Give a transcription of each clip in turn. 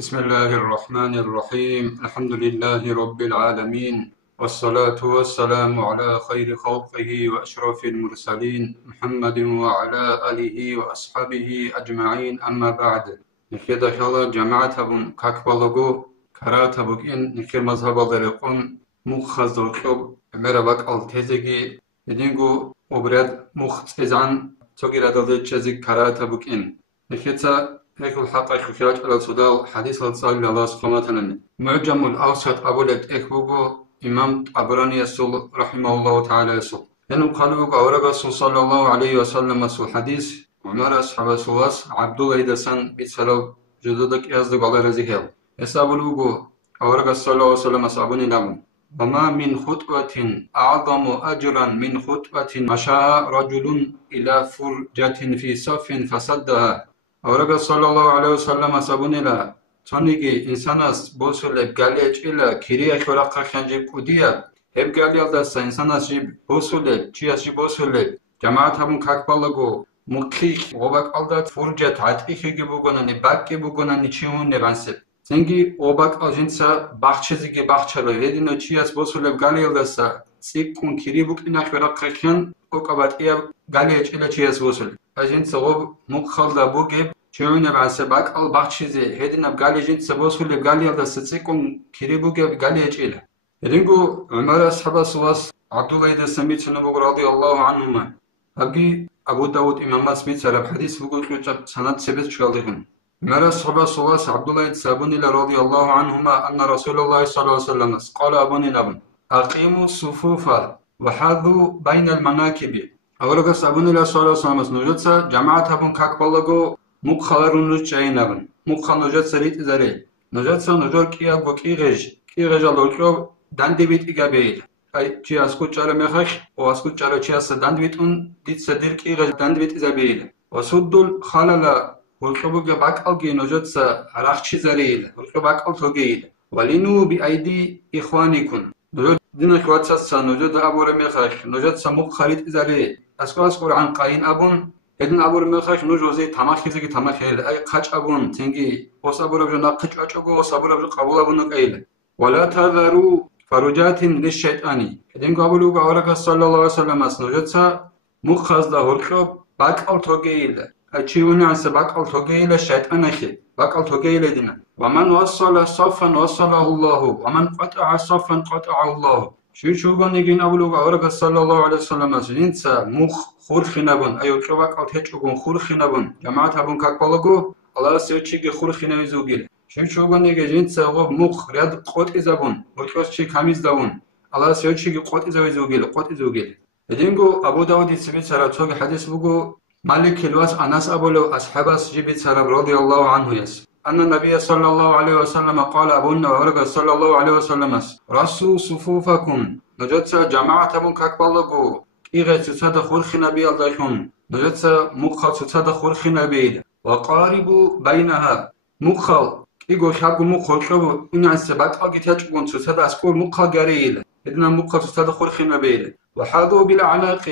بسم الله الرحمن الرحيم الحمد لله رب العالمين والصلاة والسلام على خير خلقه وأشرف المرسلين محمد وعلى آله وأصحابه أجمعين أما بعد نخيد خلا جماعتهم كاكبالغو كراتبوك إن نخير مذهب الرقم مخزوكب مربك التزجي يدينغو أبرد مختزعن تغير دلد چزيك كراتبوك إن نخيتا هيك الحق خيرات على الصدال حديث الصالح الله سبحانه وتعالى معجم الأوسط أبولد إكبوغو إمام طبراني يسول رحمه الله تعالى يسول إنه قالوا أورغ صلى الله عليه وسلم سو حديث عمر أصحاب سواس عبد الله إدسان بيتسلو جدودك يزدق على رزيهل يسابلوغو أورغ صلى الله عليه وسلم أصحابني لهم وما من خطوة أعظم أجرا من خطوة مشى رجل إلى فرجة في صف فصدها أورغ صلى الله عليه وسلم أصابونيلا تونيجي إنساناس بوسولب غاليج إلا كيريا خورقا خنجيب كوديا هب غاليال داسا إنساناس جيب بوسولب چياس جيب بوسولب جماعت همون كاكبالغو مقيخ وباك ألدات فرجة عتقيخي بوغوناني باكي بوغوناني چيون نبانسب زنگي وباك أجنسا باخچزيگي باخچلو هدينو چياس بوسولب غاليال داسا سيكون كيري بوكنا خورقا خن وقبات إيا غاليج إلا چياس بوسولب أجنسا غوب مقخل بوغيب چونه بعث باک ال بخشیزه هدین اب گالی جنس سبوسول گالی ال دست سکون کریبوگه گالی اچیله هدینگو عمر اصحاب سواس عبدالله ابن سميت سنبوغ رضي الله عنهما ابي ابو داود امام سميت سرب حديث بوغ كوچا سند سبت چالديكن عمر اصحاب سواس عبدالله ابن سابوني رضي الله عنهما ان رسول الله صلى الله عليه وسلم قال ابوني لبن اقيموا الصفوف وحذوا بين المناكب اولغا سابوني صلى الله عليه وسلم نوجتسا جماعت هبون كاكبالغو مقخلرون رو چاینابن مقخل نجات سریت زره نجات سا نجار کیا گو کی غج لوکو دندی بیت ایگا بیل ای چی اسکو چاله مخخ و اسکو چاله چی اس دند بیت اون دیت سدیر کی غج دند بیت ایزا بیل و سودل خلل ولکو گه باک الگی نجات سا راخ چی زریل ولکو باک ال توگیل ولینو بی ایدی اخوانیکن نجات دین اخوات سا نجات ابور مخخ نجات سا مقخلیت زره اسکو عن قاین ابون هدن أبور مخاش نوجوزي تماخيزي تماخيل أي قاش أبون تنجي وصابور أبجو ناقش أشوجو وصابور أبجو قبول أبونك أيل ولا تذروا فروجات للشيطاني هدن قبولو قولك صلى الله عليه وسلم أسنوجتسا مخاز ده هرشو باك أو توجيل أشيوني عن سباك أو توجيل الشيطان أخي باك أو توجيل دينا ومن وصل صفا وصله الله ومن قطع صفا قطع الله شو نيجين أبولو قولك صلى الله عليه وسلم أسنينسا مخ خورخينابون أيو تروك أو تهجوكون خورخينابون جماعت هبون كاكبالغو الله سيوچيگي خورخيناوي زوگيل شو نيجي جنسا غو مخ رياد قوت إزابون وكوس چي كاميز داون الله سيوچيگي قوت إزاوي زوگيل قوت إزوگيل هدينگو أبو داود يسبيت سراب توگ حديث بوگو مالك الواس أناس أبولو أصحاباس جبيت سراب رضي الله عنه يس أن النبي صلى الله عليه وسلم قال أبونا ورقة صلى الله عليه وسلم رسوا صفوفكم نجدسا جماعت هبون كاكبالغو إيغا تتصاد خورخنا بيال دايكم نجدسا مقخل تتصاد خورخنا بيد وقاربوا بينها مقخل إيغو شابو مقخل شابو إنا السبات ألقي تاجبون تتصاد أسكور مقخل غريل إدنا مقخل تتصاد خورخنا بيد وحاذوا بالعناق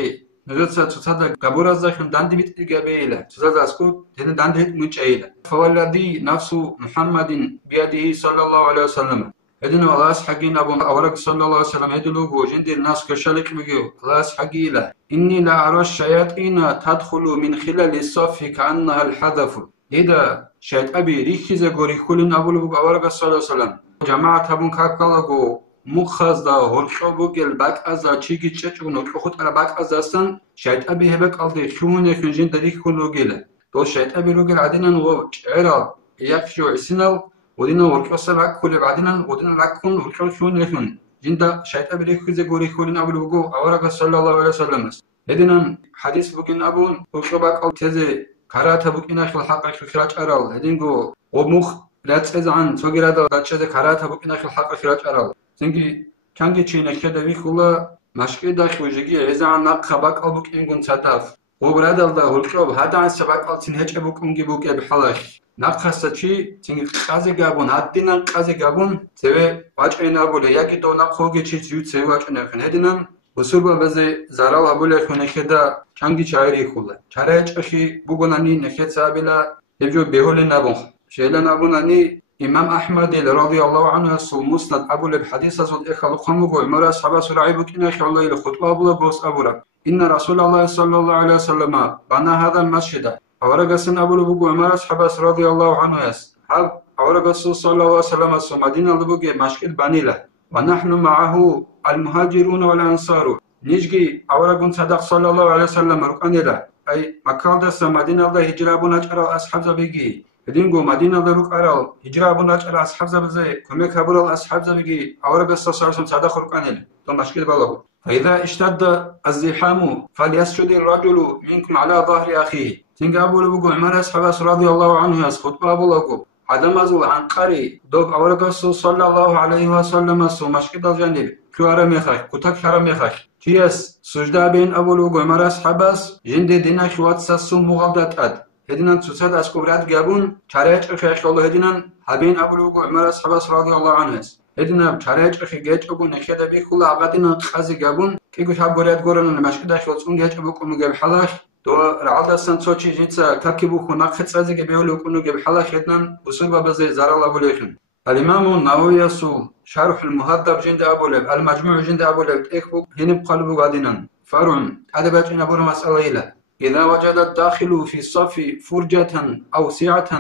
نجدسا تتصاد قبور الزاكم داند بيت إيغا بيل تتصاد أسكور تهدن داند هيت مجعيل فوالذي نفس محمد بيده صلى الله عليه وسلم هدين الله حقين أبو أورق صلى الله عليه وسلم هدلوه جند الناس كشلك بيجو الله حقي له إني لا أرى الشياطين تدخل من خلال الصف كأنها الحذف إذا شيط أبي ريخز غوري خلون أبو أورق صلى الله عليه وسلم جماعة هبون كاكالغو مخاز دا هرشو بوغل باك أزا چيكي چچو نوكو خود على باك أزاستن شيط أبي هبك ألدي خون يكون جند ريخ خلوغل تو شيط أبي روغل عدنا نغو عرا يكشو عسنال ودينا وركوس لك كل بعدين ودينا لكون وركوس شون لكون جندا شيء أبي خذ غوري خولين أبو لوجو أورك صلى الله عليه وسلم هدينا حديث بكين أبون وشبك أو تزي كرات بكين أخل حق خراج أرال هدينجو ومخ لا تزعن تغير هذا لا تزي كرات بكين أخل حق خراج أرال زنجي كانجي شيء كده بيخلا مشكلة داخل وجهي هزعن نق خبك أو بكين جون تطاف وبرد الله هالكرب هذا عن سبك أو تنهج أبوكم جيبوك بحلاش نقصة شيء تيجي قازي جابون هادينا قازي جابون سوى واجهنا بوله ياكي تو نقوجي شيء جود سوى واجهنا خن هدينا وسوبا بزي زرال أبوله خونه كده كانجي شاعري خوله شاعر أشي بوجوناني نخيت سابلا يبجو بهول نبون شيلا نبوناني إمام أحمد رضي الله عنه سو مسند أبو الحديث أزود إخال خمو عمر أصحاب سرعيب كنا الله إلى خطبة أبو بوس أبورا إن رسول الله صلى الله عليه وسلم بنى هذا المسجد أورجسن أبو لبوج عمر أصحاب رضي الله عنه يس هل أورجس صلى الله عليه وسلم سو مدينة لبوج مسجد بنيله ونحن معه المهاجرون والأنصار نيجي أورجون صدق صلى الله عليه وسلم ركنيله أي مكان دس مدينة الله هجرة بنجار أصحاب زبيجي هدينغو مدينة دروك أرال هجرة بنجار أصحاب زبزي كم كبر أصحاب زبيجي أورجس صلى الله عليه وسلم صدق ركنيله تو مشكل بلغو فإذا اشتد الزحام فليسجد الرجل منكم على ظهر أخيه تنجا أبو لبوجو عمر أصحاب رضي الله عنه يسقط أبو لبوجو عدم أزو عن قري دوب أورجس صلى الله عليه وسلم سو مشكل الجانب كوارم يخاك كتك حرم يخاك تيس سجدة بين أبو لبوجو عمر أصحاب جند دينا شوات سسوم مغادرات أد هدينا تسد أسكوبرات جابون شريعة أخيش الله هدينا هبين أبو لبوجو عمر أصحاب رضي الله عنه هدينا شريعة أخي جيش أبو نخيد بيخلا عقدنا خازي جابون كيكوش حبوريات قرن المشكلة شوات جيش أبو كم جاب حلاش تو رعد السنتوشي جنسا كاكيبو خناق خصازي جبيولو كنو جاب حلاش هدنا بسرعة بزي زارال أبو ليخن الإمام النووي سو شرح المهذب جند أبو لب المجموع جند أبو لب إخبو هنب قلبو قادنا فرع أدبت إن أبو مسألة إلى إذا وجد الداخل في الصف فرجة أو سعة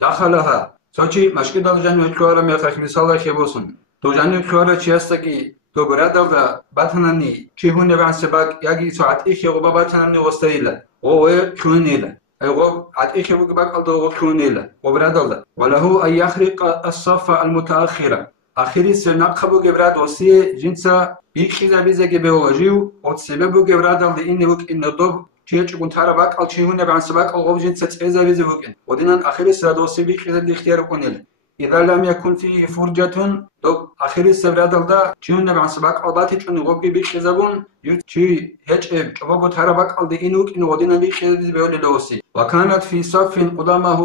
دخلها سوچی مشکل دال جنو کارا میخواد مثال خیبوسون تو جنو کارا چی هست که تو برادر و باتنانی کی هونه به سبک یکی ساعت ایخی و باتنانی وستایله او کونیله او عاد ایخی و بق الدو کونیله و برادر وله أن يخرق الصف المتأخرة آخری سنقبو گبراد وسی جنسا بیخیزا بیزه گبهواجیو و سببو گبراد ال این وک این دوب چیچ کن تارا باک ال چیونه به سبک ال غوجین ستزا بیزه وکن و دینن آخری سراد وسی بیخیزا اختیار کنیل إذا لم يكن فيه فرجة دوب آخری سبراد ال دا چیونه به سبک ال باتی چون غوبی بیخیزا بون یوت چی هیچ چوبو تارا باک ال این وک این و دینن بیخیزا بیزه بیولی لوسی و كانت في صف قدامه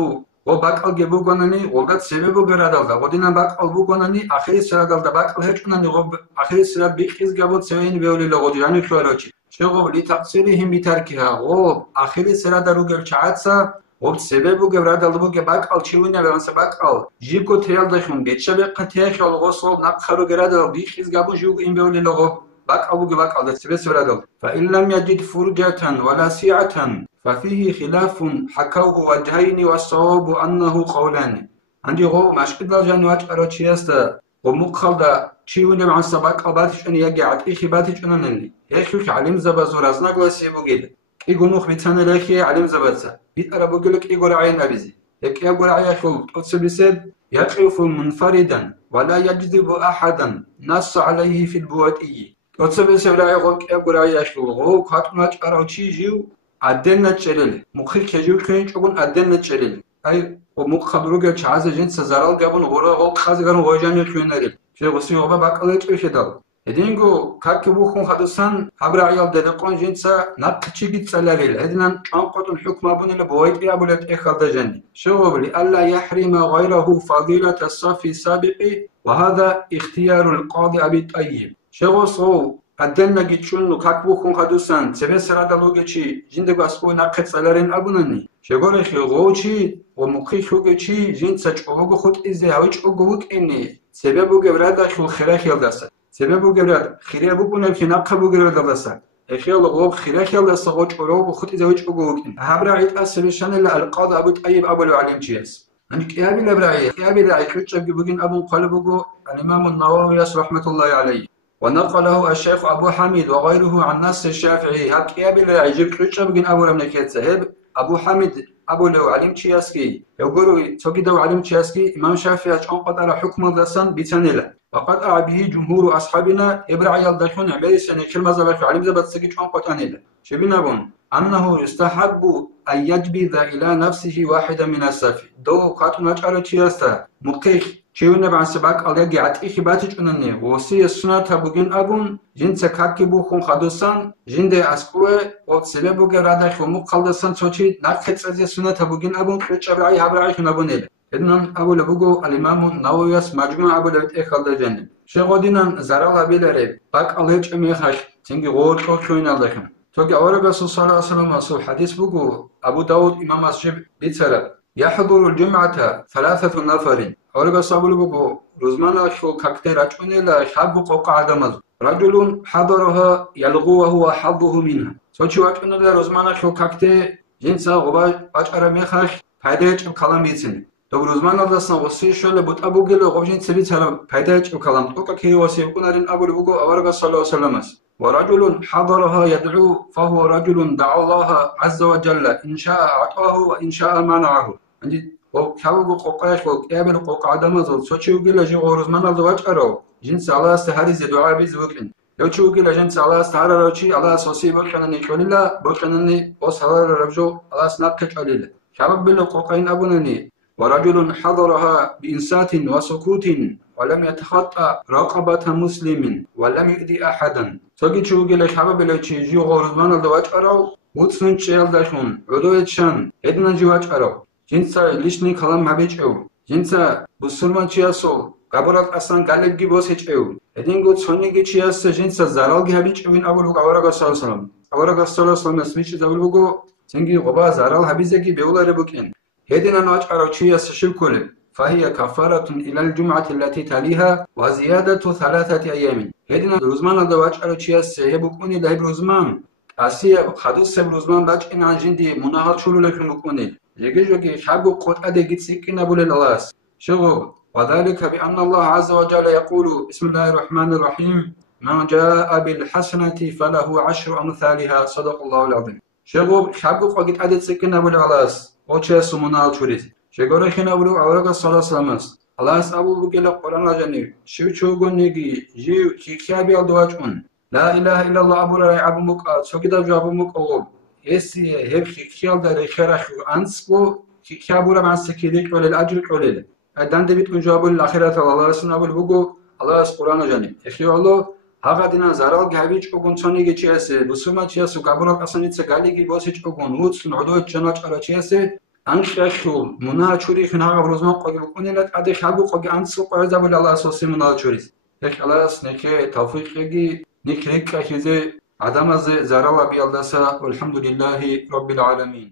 و باقل گبو گونانی ولگت سبب گرادال دا ودینا باقل بو گونانی آخری سرادال دا باقل هیچ کنانی و آخری سراد بیخیز گبود سوین بیولی لغودی یعنی کلاچی شغل لتقصيرهم بتركها و آخری سراد رو گل چاتسا و سبب گرادال بو باقل چیونه بنس باقل جیکو تیال دخون بیچه به قطعه خال غسل نقخرو گرادال بیخیز گبو جو این بیولی لغو باقل بو باقل دا سبب سرادال فإن لم يجد فرجة ولا سعة ففيه خلاف حكوه وجهين والصواب أنه قولان عندي غو مشكل دا جانوات أروتشي استا ومقخل دا چيونه مع السباق أباتش أن يقعد إخي باتش أنني يخيوش علم زباز ورازناق وسيبو جيد إيقو نوخ بيتانا لكي علم زبازا بيت أرابو قلق إيقو رعين أبيزي يكي أقو رعي خلق تسبسد يقف منفردا ولا يجذب أحدا نص عليه في البواتي تسبسد رعي خلق إيقو رعي خلق غو كاتمات أروتشي جيو عدلنا تشلل مخيل كجيو كين شغون عدلنا تشلل أي ومخ خبروجا تشعز جنس زرال جابون غورا غوق خازجان وجاني كينرل في غسين غبا باقلت إيش دال هدينغو كاكبو خون خدوسان حبر عيال ددقون جنسا نقشي جيت سلاريل هدينان أنقطن حكم أبون لبويت أبولت إخال دجاني شغل ألا يحرم غيره فضيلة الصف السابق وهذا اختيار القاضي أبي طيب شغل صو عدلنا جيتشون كاكبو خون خدوسان سبب سرادة لوجي جندق أسكو نقد سلارين أبونني شغل خيغوشي ومخي شوجي جند سج أوجو خد إزاي هويج أوجوك إني سبب جبرادة خو خير يلدسا سبب جبراد خير بكون في نقب جبراد يلدسا خير لغوب خير يلدسا غوج أوجو خد إزاي هويج أوجوك إن هبرعيت أسبشان القاضي أبو طيب أبو العليم جيس أنك يا بلا برعي يا بلا عيش بيجين أبو قلبه الإمام النووي رحمة الله عليه ونقله الشيخ أبو حميد وغيره عن نص الشافعي هك يا بلا عجب كريتش بيجين أبو رمنكيت سهب أبو حميد أبو لو علم تشياسكي يقولوا توجد علم تشياسكي إمام شافعي أن قطع حكم الدسان بتنيله وقطع به جمهور أصحابنا إبرع يلدخون عبارة سنة كلمة زبط علم زبط سكيت أن قطعنيله شبينا بون أنه يستحب أن يجبذ إلى نفسه واحدا من السفي دو قاتل نجعل تشياستا مقيخ چیونه به سبک آلیا گیت ایخی باتیچ اوننی وسی سنت بگین ابون جنس کاکی بو خون خدوسان جنده اسکوه و سبب بگه راده خمو خالدسان چوچی نخت از سنت بگین ابون خرچ ابراهی ابراهی خنابونیل ادنان ابو لبگو الامام نوویس مجموع ابو لبت خالد جنن شغودینان زرال ابیلره بق آلیچ میخش تینگی غور کو کوین الدکم تو که آورا رسول صلی الله علیه و سلم حدیث بگو ابو داود امام مسجد بیچاره يحضر الجمعة 3 نفر. أولئك صابوا بقو رزمانا شو كاكتير أجونيلا شاب قوق عدمز. رجل حضرها يلغو وهو حظه منها. سوتشو أجونيلا رزمانا شو كاكتير جنسا غبا أجرى ميخاش فايدة كلام يتسن. تو رزمانا دستنا وصي شو لبوت أبو جلو غوجين سبيت سلام فايدة كلام. توكا كي وصي يكون أرين أبو بقو أولئك صلى الله عليه وسلم. ورجل حضرها يدعو فهو رجل دعا الله عز وجل إن شاء أعطاه وإن شاء منعه. عندي وكابو قوقاش وكابل قوق عدم زود سوتشو جل جو روزمان الزواج أرو جنس على استهاري دعاء بيزوجين لو تشو جل جنس على استهارة روشي على أساسي بكرنني كللا بكرنني وصهار رجو على سناب كتشاليل شباب بلو قوقين أبونني ورجل حضرها بإنسات وسكوت ولم يتخطى رقبة مسلم ولم يؤذي أحدا سوكي تشو جل شباب بلو جو روزمان الزواج أرو وتسن شيل داشون عدويتشان هدنا جواج أرو جنسا ليشني كلام مابيجو جنسا بسلمان چياسو قبرات اصلا قلبگي بوسيجو ادينگو سونيگي چياس جنسا زرالگي هابيجوين ابو لوگ اورا صلى الله عليه وسلم اورا صلى الله عليه وسلم اسميچ زبلوگو سنگي غبا زرال هابيزگي بيولار بوكين هدينا ناچ ارا چياس شلكول فهي كفارة إلى الجمعة التي تليها وزيادة 3 أيام. هدينا روزمان الدواج ارا چياس يبوكوني لهب روزمان اسيا خدوس روزمان باج ان انجندي مناهات شلو لكن بوكوني يجي شابو قد أديك سكينة باللاس شغل وذلك بأن الله عز وجل يقول بسم الله الرحمن الرحيم من جاء بالحسنة فله 10 أمثالها صدق الله العظيم شغل شابو قد أديك سكينة باللاس وشيس منال شوريز شغل خنا بلو أورق الصلاة سلامس الله أبو بقول القرآن الجني شو شوغون نيجي جيو كيابي الدواجون لا إله إلا الله أبو رأي أبو مقال سوكيدا جو أبو مقال اسي هب خيال دار خيرخ انسبو كابورا مع سكيدك ولا الاجر ولا ادان دبيت جواب الاخره الله سبحانه بوغو الله قرآن جاني اخي الله هاغا دينا زارال گابيچ اوگون چوني گچيس بسوما چيس گابورا قسنيت گاليگي بوسيچ اوگون ووت نودو چناچ على چيس انشخو منا چوري خنا روزما قوگي كونيلات ادي خابو قوگي انسو قوزا بول الله سوسي منا چوريس خلاص نكه توفيقي نكه كاكيزه عدم زرال بيالدسا والحمد لله رب العالمين.